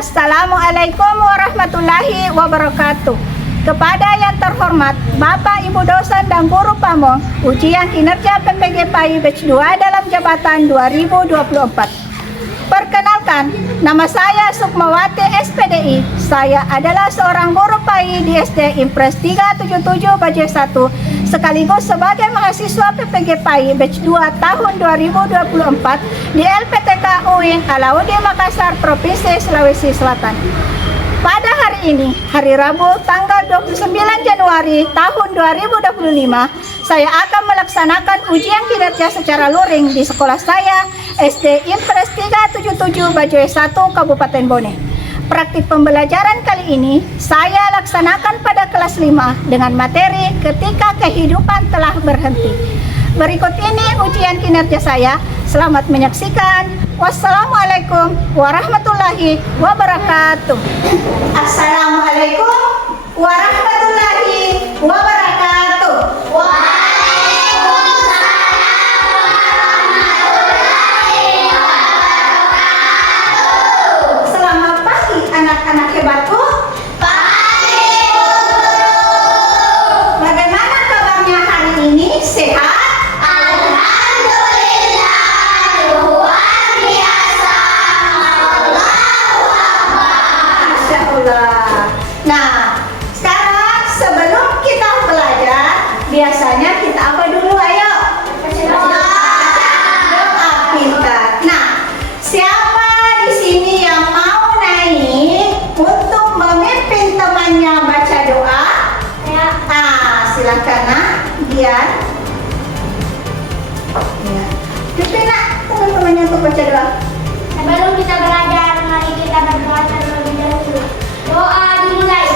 Assalamualaikum warahmatullahi wabarakatuh. Kepada yang terhormat Bapak Ibu dosen dan guru pamong, ujian kinerja PPG PAI Batch 2 dalam jabatan 2024. Perkenalkan, nama saya Sukmawati SPDI. Saya adalah seorang guru PAI di SD Impres 377 Baja 1, sekaligus sebagai mahasiswa PPG PAI Batch 2 tahun 2024 di LPTK UIN Alauddin Makassar, Provinsi Sulawesi Selatan. Pada hari ini, hari Rabu tanggal 29 Januari tahun 2025, saya akan melaksanakan ujian kinerja secara luring di sekolah saya, SD Impres 377 Bajoe 1, Kabupaten Bone. Praktik pembelajaran kali ini saya laksanakan pada kelas 5 dengan materi ketika kehidupan telah berhenti. Berikut ini ujian kinerja saya. Selamat menyaksikan. Wassalamualaikum warahmatullahi wabarakatuh. Assalamualaikum warahmatullahi wabarakatuh. Selamat pagi anak-anak hebatku. Pagi, Bu Guru. Bagaimana kabarnya hari ini? Sehat? Nah, sekarang sebelum kita belajar, biasanya kita apa dulu? Ayo. Doa kita. Nah, siapa di sini yang mau naik untuk memimpin temannya baca doa? Ya. Silakan nak, biar. Ya. Pimpin nak teman-temannya untuk baca doa. Sebelum kita belajar, mari kita berdoa terlebih dahulu. Doa dimulai.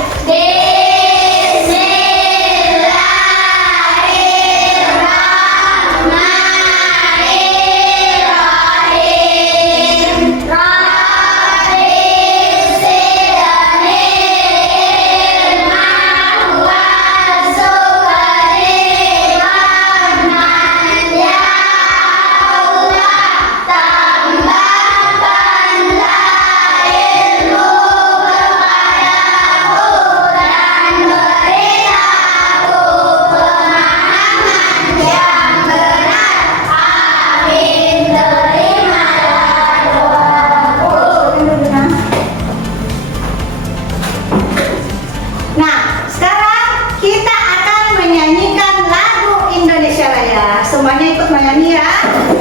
Semuanya ikut menyanyi ya.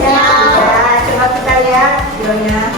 Ya, coba kita lihat videonya.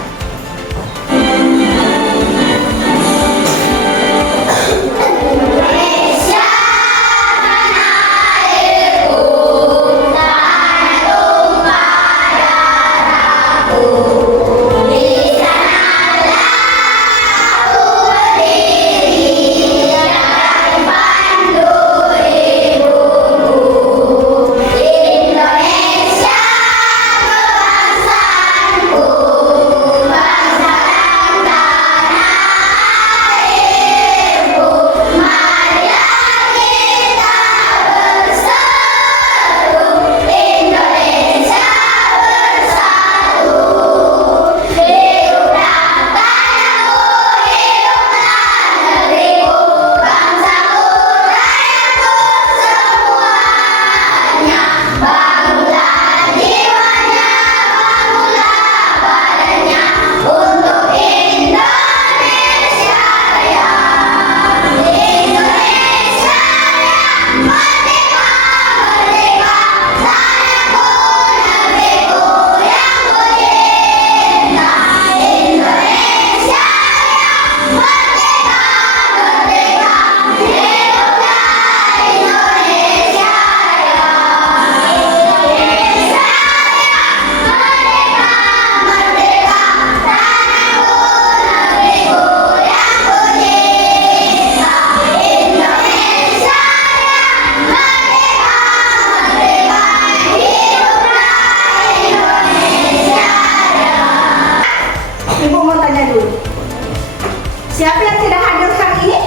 Siapa yang tidak hadir hari ini?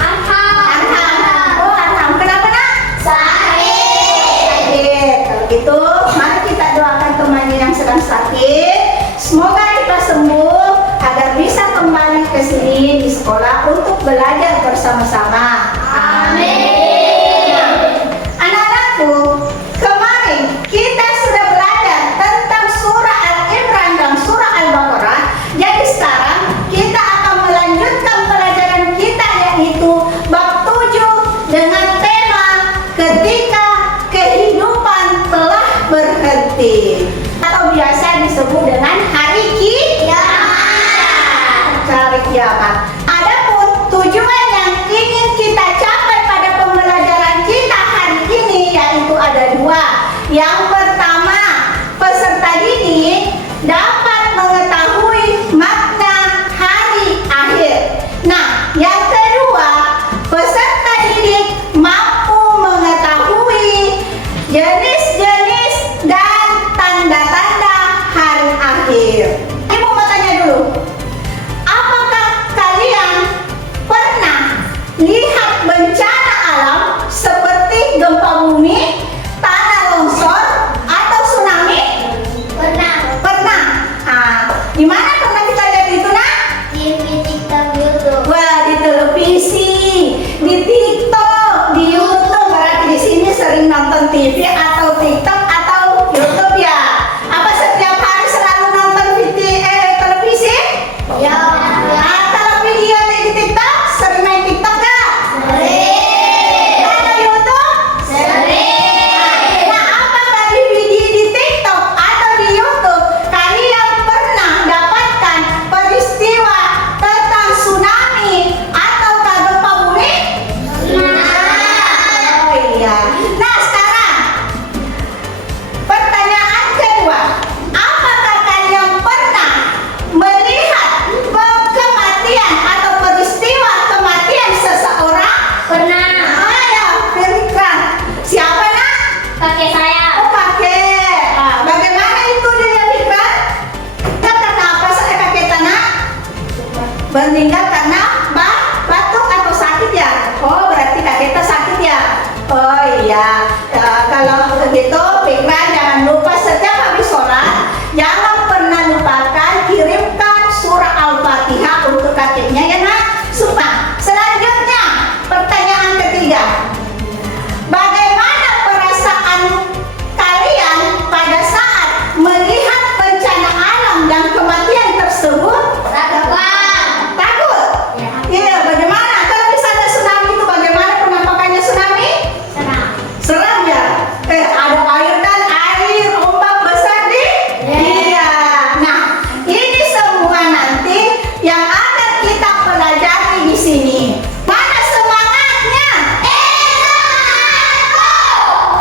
Arham. Oh, Arham. Kenapa nak? Sakit. Kalau gitu, mari kita doakan temannya yang sedang sakit. Semoga kita sembuh agar bisa sekolah untuk belajar bersama-sama. Amin. Anak-anakku, kemarin kita sudah belajar tentang surah Al-Imran dan surah Al-Baqarah. Jadi sekarang kita akan melanjutkan pelajaran kita, yaitu bab 7 dengan tema ketika kehidupan telah berhenti, atau biasa disebut dengan hari kiamat. Adapun tujuan yang ingin kita capai pada pembelajaran kita hari ini yaitu ada dua. Yang pertama, peserta didik dapat mengetahui makna hari akhir. Nah, yang kedua, peserta didik mampu mengetahui jenis-jenis dan tanda-tanda hari akhir. Ibu mau tanya dulu, apakah kalian pernah lihat bencana alam seperti gempa bumi, tanah longsor, atau tsunami? Pernah. Pernah. Di mana pernah kita lihat itu, nak? Di TikTok, YouTube. Wah, di televisi, di TikTok, di YouTube. Berarti di sini sering nonton TV atau TikTok atau YouTube ya? Apa setiap hari selalu nonton televisi? Ya. Kalau video di TikTok, sering main TikTok nggak? Sering. Kalau YouTube? Sering. Nah, apakah di video di TikTok atau di YouTube kalian pernah dapatkan peristiwa tentang tsunami atau gempa bumi? Oh iya. Nah, sekarang pertanyaan kedua, apakah kalian pernah melihat kematian atau peristiwa kematian seseorang? Pernah. Ya, Firika. Siapa, nak? Kakek saya. Oh, kakek. Bagaimana itu dia, Firika? Karena apa saya kakek tanah? Meninggal karena batuk atau sakit ya? Oh, berarti kakek tak sakit ya? Oh iya. Kalau begitu, Firika jangan lupa setiap habis sholat, jangan pernah lupakan kirimkan surah Al-Fatihah untuk kakeknya ya, nak? Selanjutnya, pertanyaan ketiga. Bagaimana perasaan kalian pada saat melihat bencana alam dan kematian tersebut? Takut? Iya, bagaimana? Kalau misalnya tsunami itu bagaimana penampakannya tsunami? Senang. Seram ya? Ada air dan air, ombak besar di? Iya. Nah, ini semua nanti yang akan kita pelajari di sini. Mana semangatnya?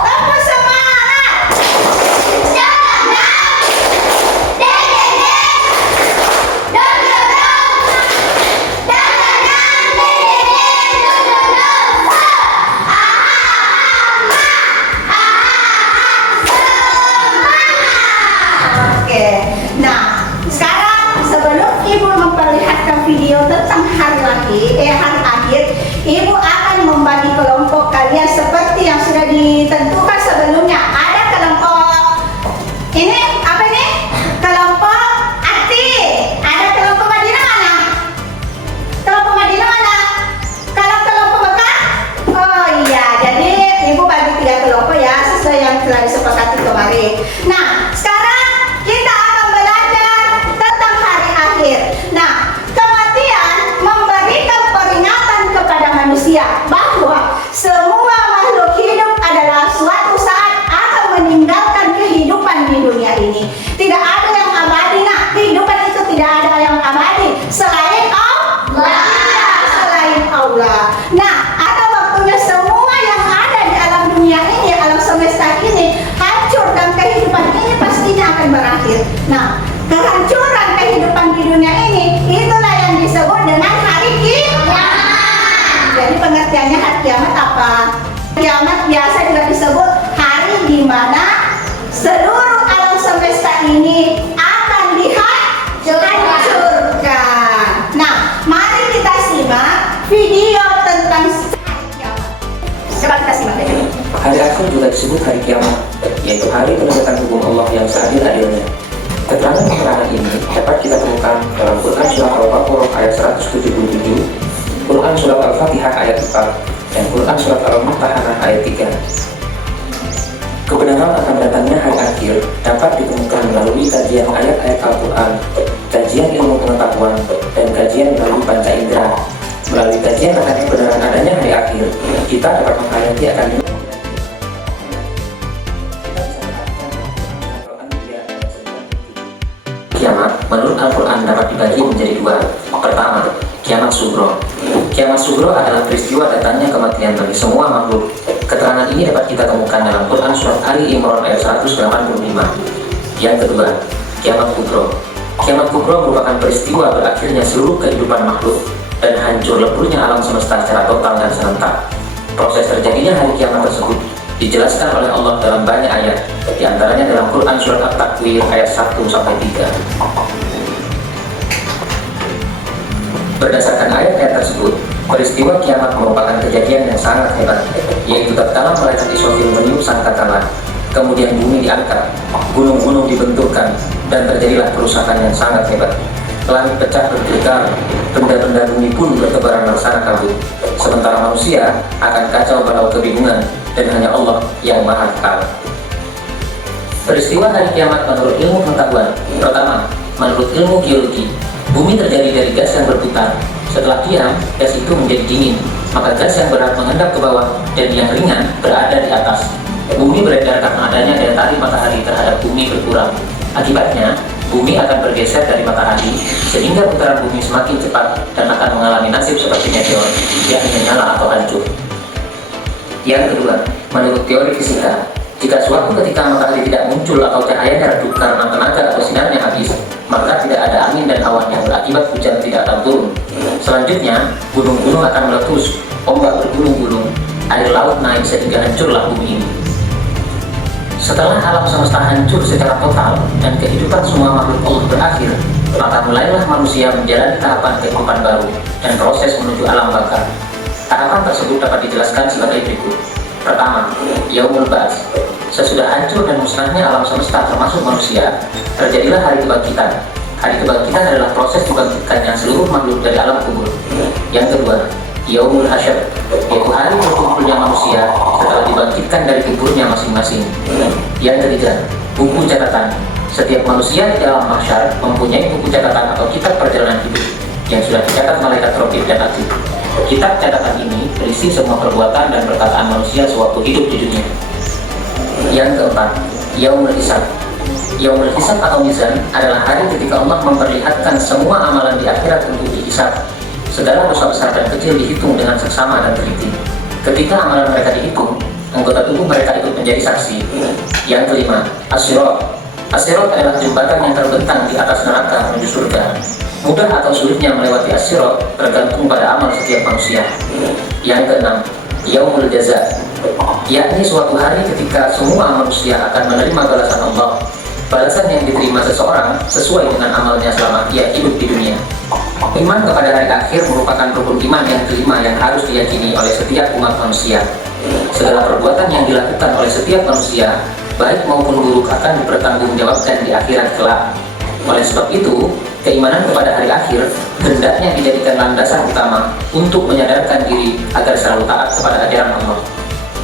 Kamu semangat. Oke. Nah, sekarang sebelum Ibu memperlihatkan video tentang hari akhir, Ibu akan membagi kelompok kalian seperti yang sudah ditentukan sebelumnya. Ada kelompok ini apa ini? Kelompok aktif. Ada kelompok Madinah mana? Kelompok Madinah mana? Kalau kelompok Mekah? Oh iya, jadi Ibu bagi 3 kelompok ya, sesuai yang telah disepakati kemarin. Nah, sekarang kita akan belajar tentang hari akhir. Nah, kematian memberikan peringatan kepada manusia bahwa semua makhluk hidup adalah suatu saat akan meninggalkan kehidupan di dunia ini. Tidak ada yang abadi, nak. Kehidupan itu tidak ada yang abadi selain Allah. Selain Allah. Nah, ada waktunya semua yang ada di alam dunia ini, alam semesta ini hancur dan kehidupan ini pastinya akan berakhir. Nah, kehancuran kehidupan di dunia ini itulah yang disebut dengan hari kiamat. Jadi pengertiannya hari kiamat apa? Kiamat biasa juga disebut hari di mana seluruh alam semesta ini akan dihancurkan. Nah, mari kita simak video tentang hari kiamat. Coba kita simak dulu. Hari akhir juga disebut hari kiamat, yaitu hari penegakan hukum Allah yang seadil-adilnya. Keterangan ini dapat kita temukan dalam Quran Surat Al-Baqarah ayat 177, Quran Surat Al-Fatihah ayat 4, dan Quran Surat Al-Mumtahanah ayat 3. Kebenaran akan datangnya hari akhir dapat ditemukan melalui kajian ayat-ayat Al-Quran, kajian ilmu pengetahuan, dan kajian melalui panca indera. Melalui kajian akan kebenaran adanya hari akhir, kita dapat menghayati akan kiamat. Menurut Al-Quran dapat dibagi menjadi dua. Pertama, kiamat sugro. Kiamat sugro adalah peristiwa datangnya kematian bagi semua makhluk. Keterangan ini dapat kita temukan dalam Quran Surat Ali Imran ayat 185. Yang kedua, kiamat kubro. Kiamat kubro merupakan peristiwa berakhirnya seluruh kehidupan makhluk dan hancur leburnya alam semesta secara total dan serentak. Proses terjadinya hari kiamat tersebut dijelaskan oleh Allah dalam banyak ayat, di antaranya dalam Quran Surat At-Takwir ayat 1-3. Berdasarkan ayat-ayat tersebut, peristiwa kiamat merupakan kejadian yang sangat hebat, yaitu tatkala malaikat Israfil meniup sangkakala, kemudian bumi diangkat, gunung-gunung dibenturkan, dan terjadilah kerusakan yang sangat hebat. Langit pecah bergetar, benda-benda bumi pun bertebaran laksana kabut. Sementara manusia akan kacau balau kebingungan, dan hanya Allah yang Maha Kekal. Peristiwa hari kiamat menurut ilmu pengetahuan. Pertama, menurut ilmu geologi, bumi terjadi dari gas yang berputar. Setelah diam, gas itu menjadi dingin, maka gas yang berat mengendap ke bawah dan yang ringan berada di atas. Bumi beredar karena adanya daya tarik matahari terhadap bumi berkurang. Akibatnya, bumi akan bergeser dari matahari sehingga putaran bumi semakin cepat dan akan mengalami nasib seperti meteor, yakni menyala atau hancur. Yang kedua, menurut teori fisika, jika suatu ketika matahari tidak muncul atau cahayanya redup karena tenaga atau sinarnya habis, maka tidak ada angin dan awan yang berakibat hujan tidak akan turun. Selanjutnya, gunung-gunung akan meletus, ombak bergulung-gulung, air laut naik sehingga hancurlah bumi ini. Setelah alam semesta hancur secara total dan kehidupan semua makhluk Allah berakhir, maka mulailah manusia menjalani tahapan kehidupan baru dan proses menuju alam baka. Tahapan tersebut dapat dijelaskan sebagai berikut. Pertama, Yaumul Ba'ats. Sesudah hancur dan musnahnya alam semesta termasuk manusia, terjadilah hari kebangkitan. Hari kebangkitan adalah proses dibangkitkannya seluruh makhluk dari alam kubur. Yang kedua, Yaumul Hasyr, yaitu hari berkumpulnya manusia setelah dibangkitkan dari kuburnya masing-masing. Yang ketiga, buku catatan. Setiap manusia di alam mahsyar mempunyai buku catatan atau kitab perjalanan hidup yang sudah dicatat malaikat raqib dan atid. Kitab catatan ini berisi semua perbuatan dan perkataan manusia sewaktu hidup di dunia. Yang keempat, Yaumul Hisab. Yaumul Hisab atau Mizan adalah hari ketika Allah memperlihatkan semua amalan di akhirat untuk dihisab. Segala dosa besar dan kecil dihitung dengan seksama dan teliti. Ketika amalan mereka dihitung, anggota tubuh mereka ikut menjadi saksi. Yang kelima, As-Sirat. As-Sirat adalah jembatan yang terbentang di atas neraka menuju surga. Mudah atau sulitnya melewati As-Sirat tergantung pada amal setiap manusia. Yang keenam, Yaumul Jaza, yakni suatu hari ketika semua manusia akan menerima balasan Allah. Balasan yang diterima seseorang sesuai dengan amalnya selama ia hidup di dunia. Iman kepada hari akhir merupakan rukun iman yang kelima yang harus diyakini oleh setiap umat manusia. Segala perbuatan yang dilakukan oleh setiap manusia, baik maupun buruk, akan dipertanggungjawabkan di akhirat kelak. Oleh sebab itu, keimanan kepada hari akhir hendaknya dijadikan landasan utama untuk menyadarkan diri agar selalu taat kepada ajaran Allah.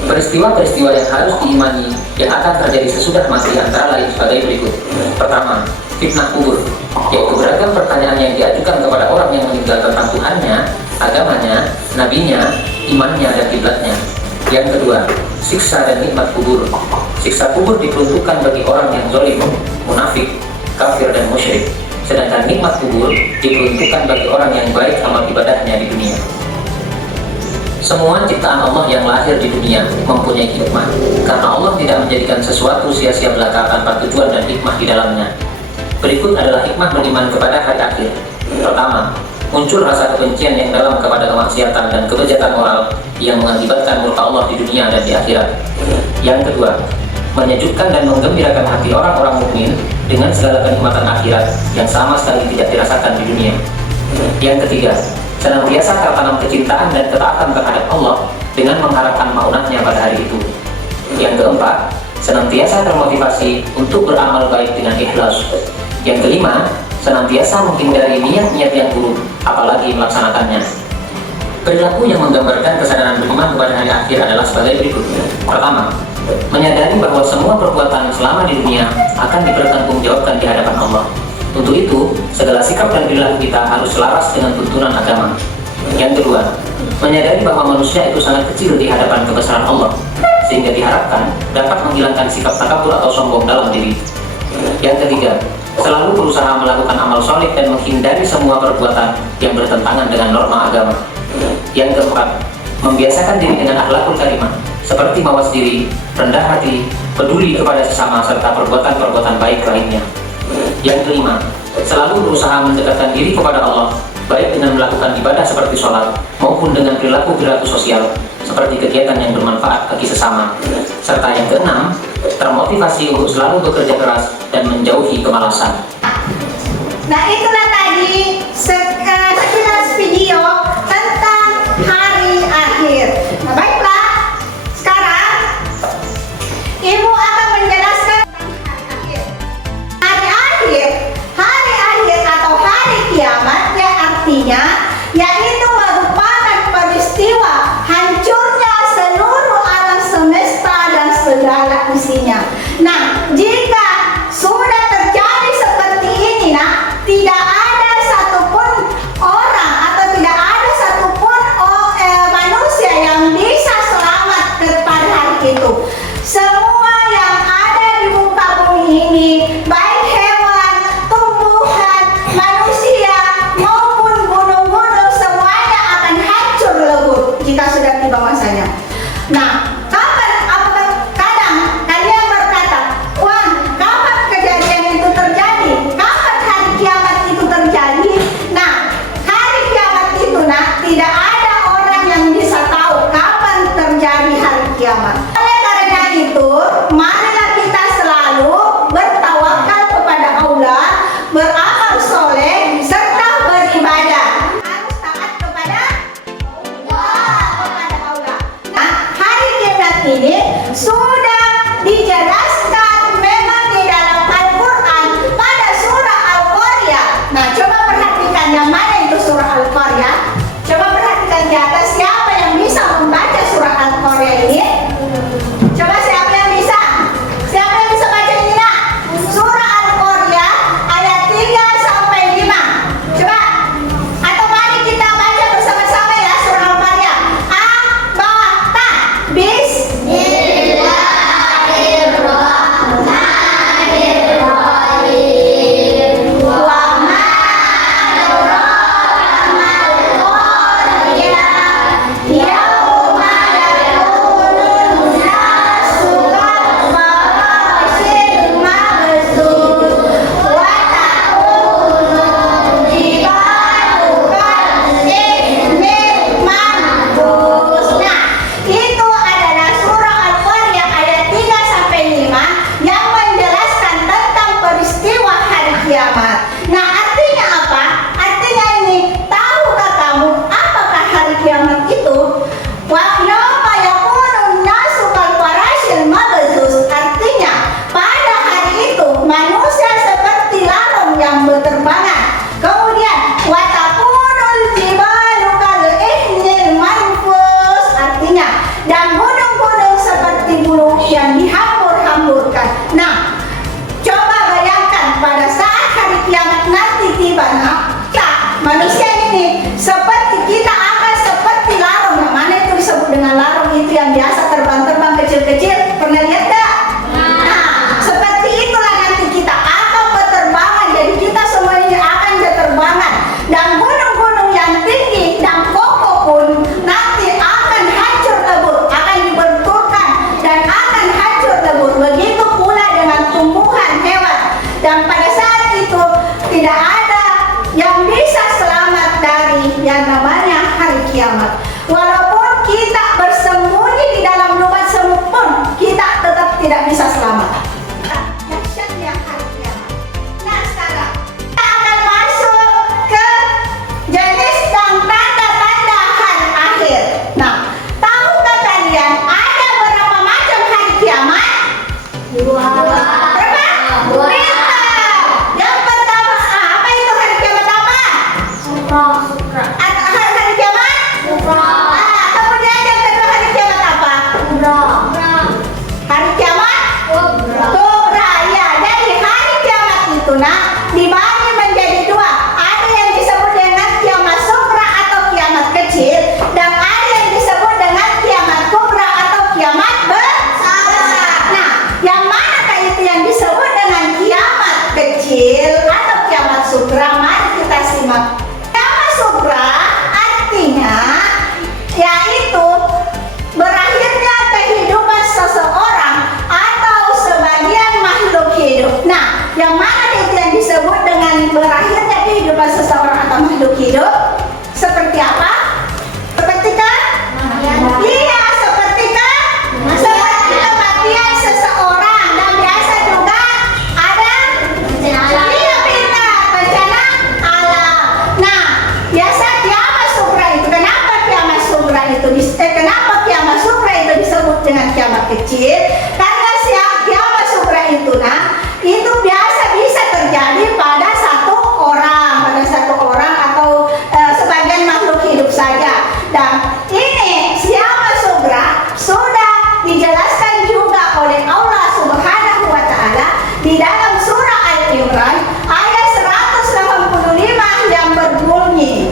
Peristiwa-peristiwa yang harus diimani yang akan terjadi sesudah mati antara lain sebagai berikut. Pertama, fitnah kubur, yaitu beragam pertanyaan yang diajukan kepada orang yang meninggal tentang Tuhannya, agamanya, nabinya, imannya, dan kiblatnya. Yang kedua, siksa dan nikmat kubur. Siksa kubur diperuntukkan bagi orang yang zalim, munafik, kafir, dan musyrik. Sedangkan nikmat kubur diperuntukkan bagi orang yang baik amal ibadahnya di dunia. Semua ciptaan Allah yang lahir di dunia mempunyai hikmah, karena Allah tidak menjadikan sesuatu sia-sia belaka tanpa tujuan dan hikmah di dalamnya. Berikut adalah hikmah beriman kepada hari akhir. Pertama, muncul rasa kebencian yang dalam kepada kemaksiatan dan kebejatan moral yang mengakibatkan murka Allah di dunia dan di akhirat. Yang kedua, menyejukkan dan menggembirakan hati orang-orang mukmin dengan segala kenikmatan akhirat yang sama sekali tidak dirasakan di dunia. Yang ketiga, senantiasa tertanam kecintaan dan ketaatan terhadap Allah dengan mengharapkan maunahnya pada hari itu. Yang keempat, senantiasa termotivasi untuk beramal baik dengan ikhlas. Yang kelima, senantiasa menghindari niat-niat yang buruk, apalagi melaksanakannya. Perilaku yang menggambarkan kesadaran beriman kepada hari akhir adalah sebagai berikut. Pertama, menyadari bahwa semua perbuatan selama di dunia akan dipertanggungjawabkan di hadapan Allah. Untuk itu, segala sikap dan perilaku kita harus selaras dengan tuntunan agama. Yang kedua, menyadari bahwa manusia itu sangat kecil di hadapan kebesaran Allah, sehingga diharapkan dapat menghilangkan sikap takabur atau sombong dalam diri. Yang ketiga, selalu berusaha melakukan amal soleh dan menghindari semua perbuatan yang bertentangan dengan norma agama. Yang keempat, membiasakan diri dengan akhlakul karimah, seperti mawas diri, rendah hati, peduli kepada sesama, serta perbuatan-perbuatan baik lainnya. Yang kelima, selalu berusaha mendekatkan diri kepada Allah, baik dengan melakukan ibadah seperti sholat, maupun dengan perilaku-perilaku sosial, seperti kegiatan yang bermanfaat bagi sesama. Serta yang keenam, termotivasi untuk selalu bekerja keras dan menjauhi kemalasan. Nah, itulah tadi sekilas video tentang hari akhir. Nah, baiklah, sekarang Ibu akan menjelaskan hari akhir. Hari akhir atau hari kiamat ya artinya yaitu merupakan peristiwa hancurnya seluruh alam semesta dan segala isinya. Nah, jika sudah terjadi seperti ini dibagi menjadi dua. Ada yang disebut dengan kiamat sughra atau kiamat kecil, dan ada yang disebut dengan kiamat kubra atau kiamat besar. Nah, yang manakah itu yang disebut dengan kiamat kecil atau kiamat sughra? Mari kita simak. Kiamat sughra artinya yaitu berakhirnya kehidupan seseorang atau sebagian makhluk hidup. Nah, yang mana itu yang disebut dengan berakhirnya kehidupan seseorang atau makhluk hidup? Seperti apa? Sepertikah? Iya, sepertikah? Seperti kematian seseorang, dan biasa juga ada iya pintar bencana alam. Nah, biasa kiamat sughra itu, kenapa kiamat sughra itu disebut dengan kiamat kecil? Karena kiamat sughra itu itu biasa bisa terjadi pada satu orang atau sebagian makhluk hidup saja. Dan ini kiamat sughra sudah dijelaskan juga oleh Allah Subhanahu wa taala di dalam surah Al-Imran ayat 185 yang berbunyi,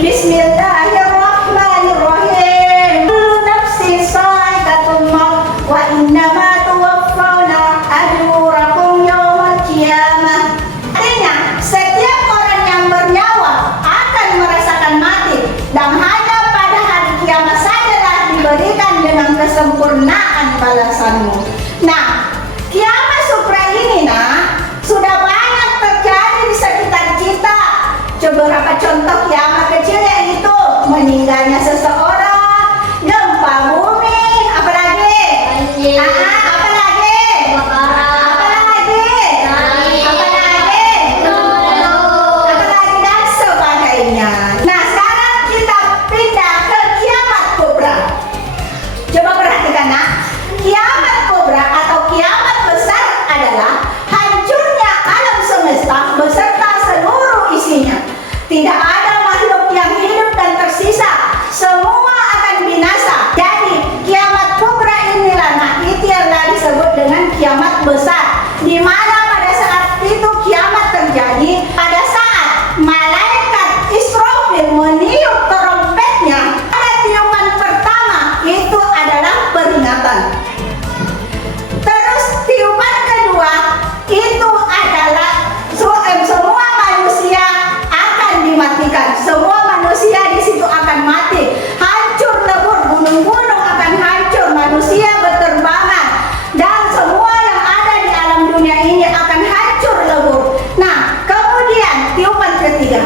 Bismillahirrahmanirrahim. Kullu nafsin sa'iqatul maut wa innama tuwaffawna ajurakum yawmal qiyamah. Artinya, setiap orang yang bernyawa akan merasakan mati, dan hanya pada hari kiamat sajalah diberikan dengan kesempurnaan balasanmu. Nah, kiamat sughra ini sudah banyak terjadi di sekitar kita. Beberapa contoh kiamat kecil yaitu meninggalnya seseorang, gempa bumi, apalagi? Apalagi? Dan sebagainya. Nah, sekarang kita pindah ke kiamat kubra. Coba perhatikan kiamat kubra atau kiamat besar adalah hancurnya alam semesta beserta seluruh isinya. Tidak ada makhluk yang hidup dan tersisa, semua akan binasa. Jadi kiamat kubra inilah itu yang disebut dengan kiamat besar, di mana pada saat itu kiamat terjadi pada saat malaikat Israfil meniup trompetnya. Pada tiupan pertama itu adalah peringatan. Terus tiupan kedua itu adalah semua manusia akan dimatikan. Semua manusia di situ akan mati, hancur lebur, gunung-gunung akan hancur, manusia berterbangan, dan semua yang ada di alam dunia ini akan hancur lebur. Nah, kemudian tiupan ketiga.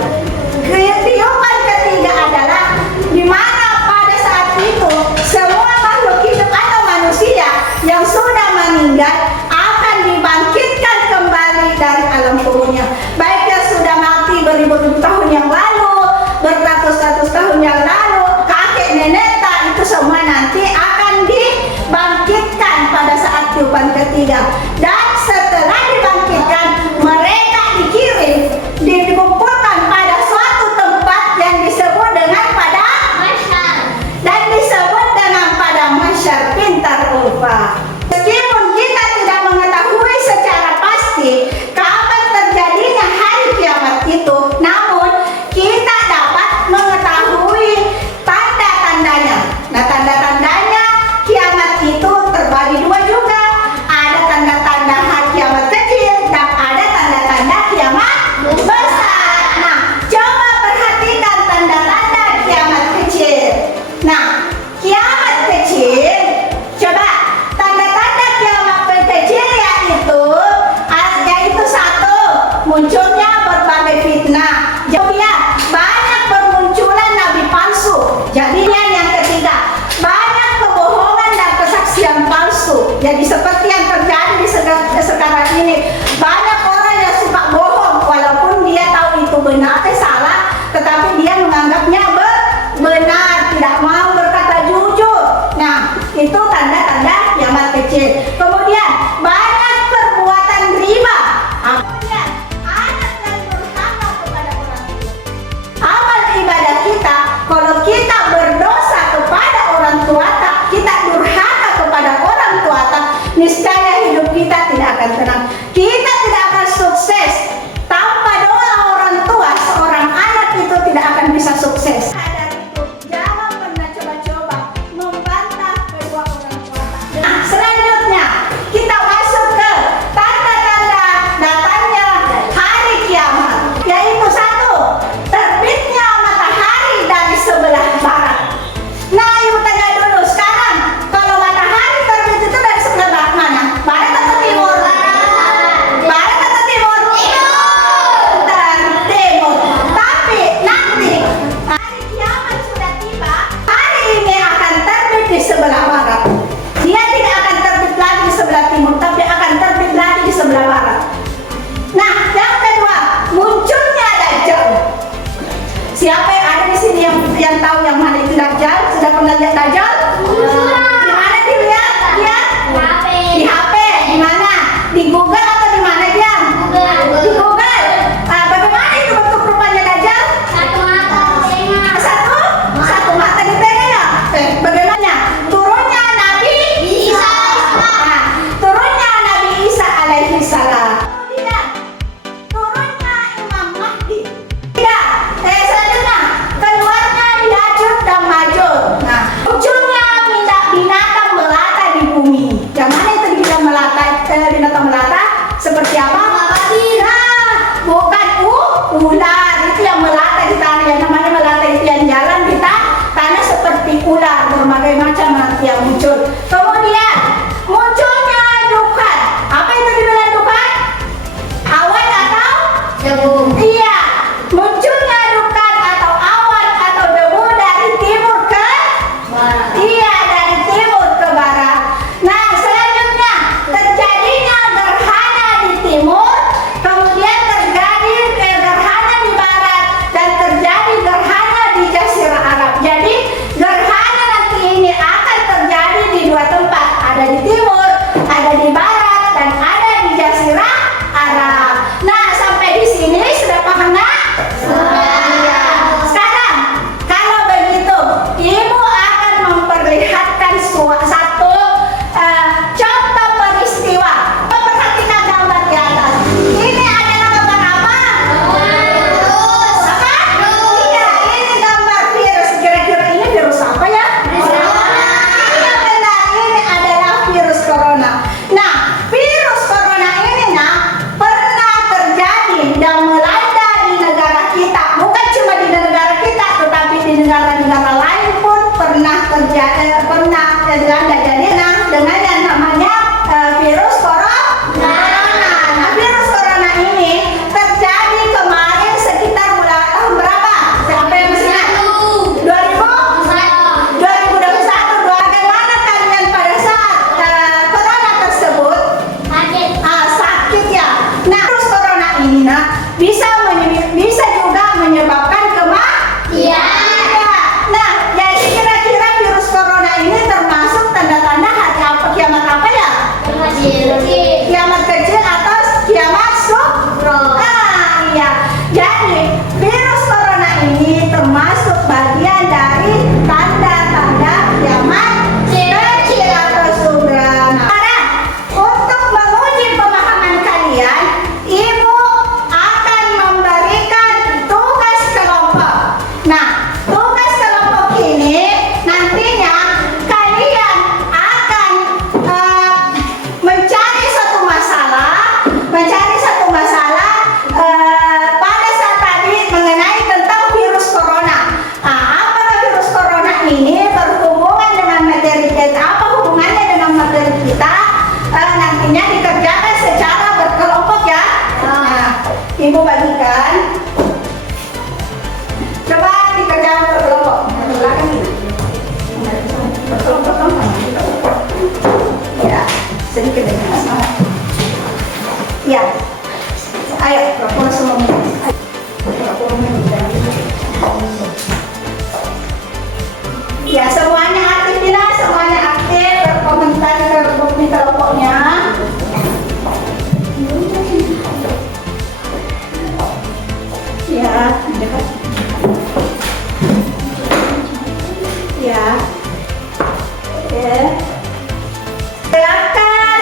Tiupan ketiga adalah di mana pada saat itu semua makhluk hidup atau manusia yang sudah meninggal akan dibangkitkan kembali dari alam kuburnya. Baik yang sudah mati beribu-ribu tahun yang lalu, beratus-ratus tahun yang lalu, kakek nenek itu semua nanti akan dibangkitkan pada saat tiupan ketiga. Dan setelah dibangkitkan, mereka dikirim, dikumpulkan pada suatu tempat yang disebut dengan pada mahsyar, dan disebut dengan pada mahsyar pintar ulfa. Meskipun kita tidak mengetahui secara pasti kapan terjadinya hari kiamat itu, namun kita dapat mengetahui tanda-tandanya. Nah, tanda-tandanya kiamat itu terbagi dua juga. Ada tanda-tanda hari kita tidak akan tenang. Kita tidak akan sukses tanpa doa orang tua. Seorang anak itu tidak akan bisa sukses. Sadar itu, jangan pernah coba-coba membantah kedua orang tua. Nah, selanjutnya kita masuk ke tanda-tanda datangnya hari kiamat, yaitu satu, terbitnya matahari dari sebelah barat. Nah, ibu tanya dulu sekarang, kalau matahari terbit itu dari sebelah barat mana? Barat atau timur? Barat atau timur? Dan timur. Tapi nanti hari kiamat sudah tiba, hari ini akan terbit di sebelah barat. Dia tidak akan terbit lagi di sebelah timur, tapi akan terbit lagi di sebelah barat. Nah, yang kedua, munculnya Dajjal. Siapa yang ada di sini yang tahu yang mana itu Dajjal? Sudah pernah lihat Dajjal? Di mana dilihat? Dia? Di HP. Di mana? Di Google atau di mana dia? Di Google. Bagaimana itu bentuk rupanya Dajjal? Satu mata ditengah ya? Bagaimana? Turunnya Nabi Isa. Turunnya Nabi Isa alaihi salam. Kemudian turunnya Imam Mahdi. Tidak. Selanjutnya keluarnya Ya'juj dan Ma'juj. Nah, munculnya binatang melata di bumi. Yang mana itu dibilang melata? Binatang melata seperti apa? Nah, bukan ular. Itu yang melata di tanah. Yang namanya melata itu yang jalan di tanah seperti ular. Berbagai macam nanti yang muncul. Kemudian munculnya dukhan. Apa itu dibilang dukhan? Awan atau debu? Iya, munculnya dukhan atau awan atau debu dari timur ke barat. Iya, dari timur ke barat. Nah, selanjutnya terjadinya gerhana di timur, kemudian terjadi gerhana di barat, dan terjadi gerhana di Jazirah Arab. Jadi gerhana nanti ini akan terjadi di dua tempat, ada di timur, ada di barat, dan ada di Jazirah Arab. Nah, sampai di sini sudah paham nggak? Iya. Sekarang kalau begitu, ibu akan memperlihatkan satu contoh peristiwa. Perhatikan gambar di atas. Ini adalah gambar apa? Apa? Iya, ini gambar virus. Kira-kira ini virus apa ya? Iya benar, ini adalah virus corona. Nah, virus corona ini pernah terjadi dan melanda di negara kita. Bukan cuma di negara kita, tetapi di negara-negara lain pun pernah terjadi, pernah dilanda. Jadi dengan yang namanya virus corona. Nah, virus corona ini terjadi kemarin sekitar bulan tahun berapa? Siapa yang masih ingat? 2021. Bagaimana kalian pada saat corona tersebut? Sakit ya. Nah, virus corona ini bisa juga menyebabkan kematian. Iya. Nah, jadi kira-kira virus corona ini termasuk tanda-tanda hari apa, kiamat apa ya? Kiamat kecil atau kiamat sugro. Iya. Jadi virus corona ini termasuk bagian dari tanda-tanda kiamat kecil atau sugro. Nah, untuk menguji pemahaman kalian, ibu akan memberikan tugas kelompok. Nah, tugas kelompok ini nantinya kalian akan mencari satu masalah pada saat tadi mengenai tentang virus corona. Nah, apakah virus corona ini berhubungan dengan materi kita? Apa hubungannya dengan materi kita? Nantinya dikerjakan secara berkelompok ya. Nah, ibu bagikan. Coba dikerjakan berkelompok. Belakang ini. Berkelompok. Ya, sedikit lagi. Ya. Ayo, berkumpul semua. Ya, semuanya aktif tidak? Semuanya aktif berkomentar di kelompoknya. Ya, dekat. Ya. Oke. Silakan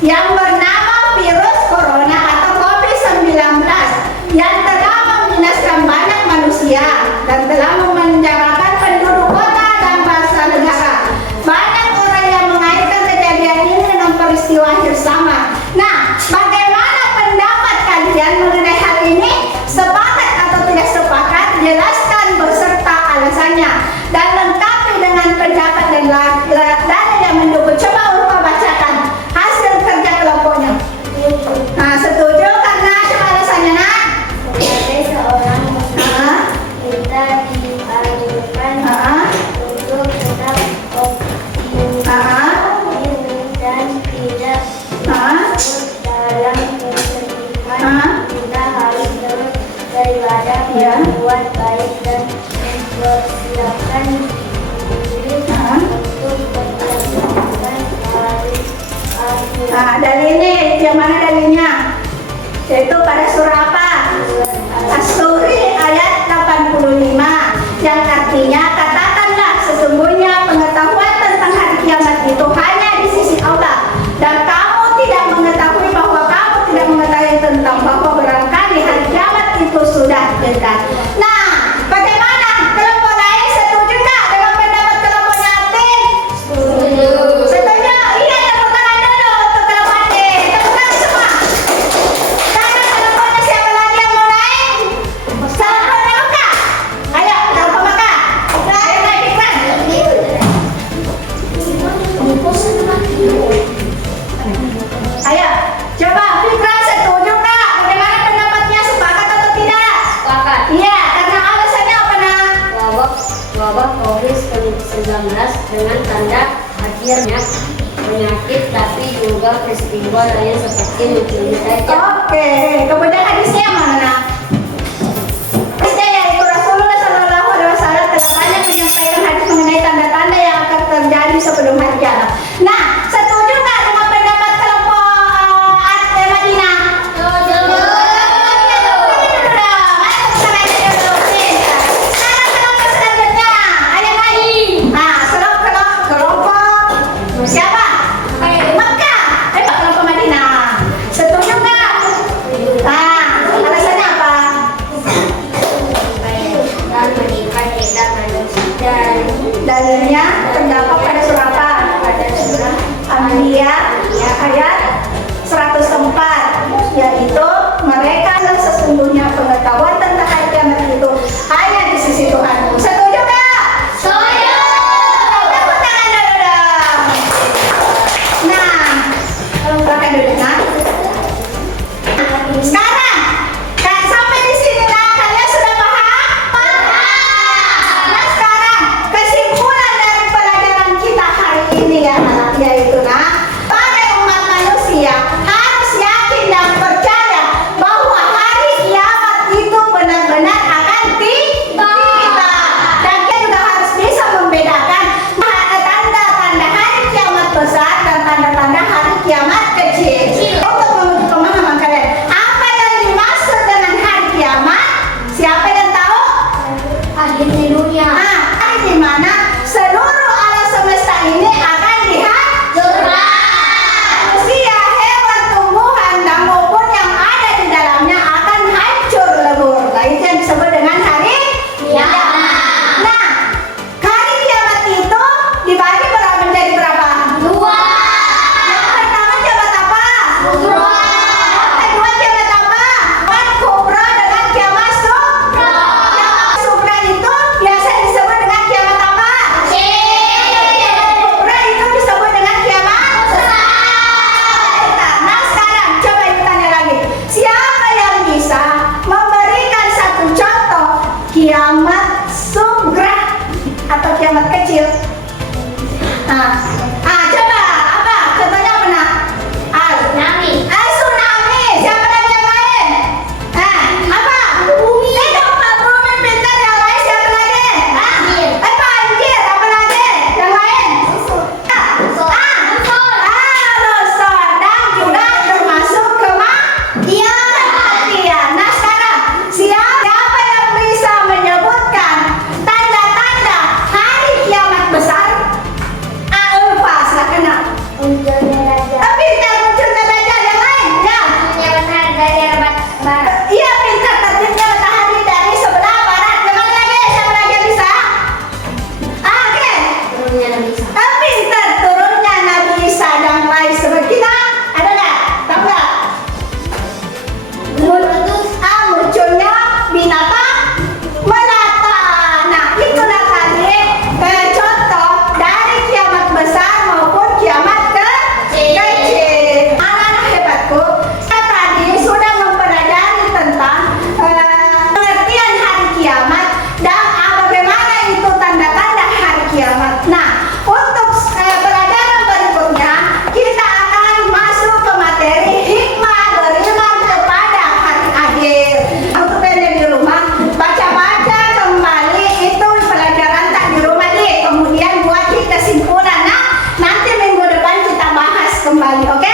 yang bernama virus corona atau COVID-19 yang telah membinaskan banyak manusia dan telah memenjarakan penduduk kota dan bangsa negara. Banyak orang yang mengaitkan kejadian ini dengan peristiwa akhir zaman. Nah, bagaimana pendapat kalian mengenai hal ini? Sepakat atau tidak sepakat? Jelaskan beserta alasannya dan lengkapi dengan pendapat dan dalil yang mendukung. Coba Urfa bacakan hasil kerja kelompoknya. Nah, setuju karena coba alasannya, nak? Sebagai seorang muslim, kita dianjurkan untuk tetap optimis dan tidak larut dalam kesedihan. Kita harus terus beribadah, berbuat baik dan mempersiapkan diri untuk menjalankan hari akhir. Nah, dalilnya yang mana dalilnya? Yaitu pada surah apa? As-Suri ayat 85 yang artinya, katakanlah sesungguhnya pengetahuan tentang hari kiamat itu hanya di sisi Allah dan kamu tidak mengetahui bahwa kamu tidak mengetahui tentang bahwa barangkali hari kiamat itu sudah dekat. Nah, bagaimana? Kelompok lain setuju nggak dengan pendapat kelompoknya Atin? Setuju? Iya, tepuk tangan dulu untuk kelompok Atin. Tepuk tangan semua. Sekarang kelompoknya siapa lagi yang mau naik? Kelompoknya Maka. Ayo, kelompok Maka. Ayo naik iklan. Ayo, coba Fikra setuju nggak? Bagaimana pendapatnya? Sepakat atau tidak? Sepakat. Iya, karena alasannya apa, nak? Wabah COVID-19 dengan tanda akhirnya penyakit, tapi juga peristiwa lain seperti mencuri saja. Oke, kemudian hadisnya mana, nak? Hadisnya yaitu Rasulullah SAW telah banyak menyampaikan hadis mengenai tanda-tanda yang akan terjadi sebelum hari kiamat. Nah, setuju nggak dengan pendapat kelompok Madinah? Siapa? Mekah. Kelompok Madinah. Setuju nggak? Nah, alasannya apa? Dan meningkat tidak manusia. Dalilnya terdapat pada surah apa? Pada surah Anbiya ayat 104, yaitu mereka yang sesungguhnya pengetahuan tentang hari kiamat itu hanya di sisi Tuhan. Setuju nggak? Setuju. Tepuk tangan dulu dong. Nah, silakan dulu, nak. Sekarang sampai di sini lah, kalian sudah paham? Nah, sekarang kesimpulan dari pelajaran kita hari ini ya, yaitu pada umat manusia harus yakin dan percaya bahwa hari kiamat itu benar-benar akan tiba. Dan kita juga harus bisa membedakan tanda-tanda hari kiamat besar dan tanda-tanda hari kiamat kecil. kembali, oke?